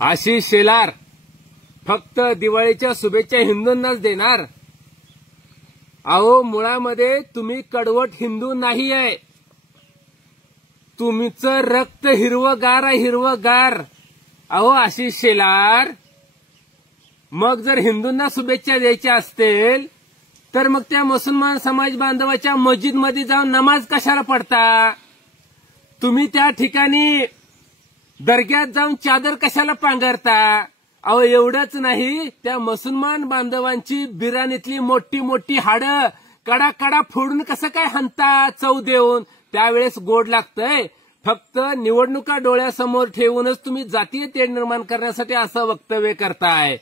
आशिष शेलार फक्त दिवाळीच्या शुभेच्छा हिंदूंनाच देणार? अहो, मुळामध्ये तुम्ही कडवट हिंदू नाही आहे. तुमचं रक्त हिरवगार आहे, हिरवगार. अहो आशिष शेलार, मग जर हिंदूंना शुभेच्छा द्यायच्या असतील तर मग त्या मुसलमान समाज बांधवाच्या मस्जिदमध्ये जाऊन नमाज कशाला पडता? तुम्ही त्या ठिकाणी दर्ग्यात जाऊन चादर कशाला पांघरता? अहो, एवढंच नाही, त्या मुसलमान बांधवांची बिराणीतली मोठी मोठी हाडं कडा कडा फोडून कसं काय हाणता चव देऊन? त्यावेळेस गोड लागतंय. फक्त निवडणुका डोळ्यासमोर ठेवूनच तुम्ही जातीय तेढ निर्माण करण्यासाठी असं वक्तव्य करताय.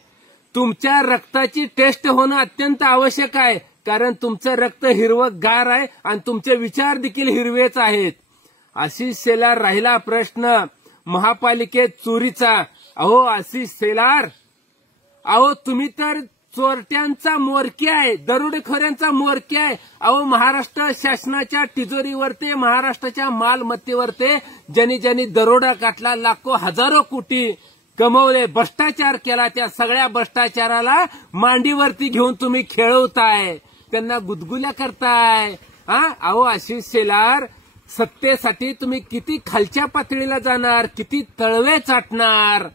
तुमच्या रक्ताची टेस्ट होणं अत्यंत आवश्यक आहे, कारण तुमचं रक्त हिरवंगार आहे आणि तुमचे विचार देखील हिरवेच आहेत. आशिष शेलार, राहिला प्रश्न महापालिकेत चोरीचा. अहो आशिष शेलार, अहो तुम्ही तर चोरट्यांचा म्होरक्या आहे, दरोडेखोऱ्यांचा म्होरक्या आहे. अहो, महाराष्ट्र शासनाच्या तिजोरीवर ते महाराष्ट्राच्या मालमत्तेवर ते ज्यांनी ज्यांनी दरोडा काढला, लाखो हजारो कोटी कमवले, भ्रष्टाचार केला, त्या सगळ्या भ्रष्टाचाराला मांडीवरती घेऊन तुम्ही खेळवताय, त्यांना गुदगुल्या करताय. अहो आशिष शेलार, सत्तेसाठी तुम्ही किती खालच्या पातळीला जाणार, किती तळवे चाटणार?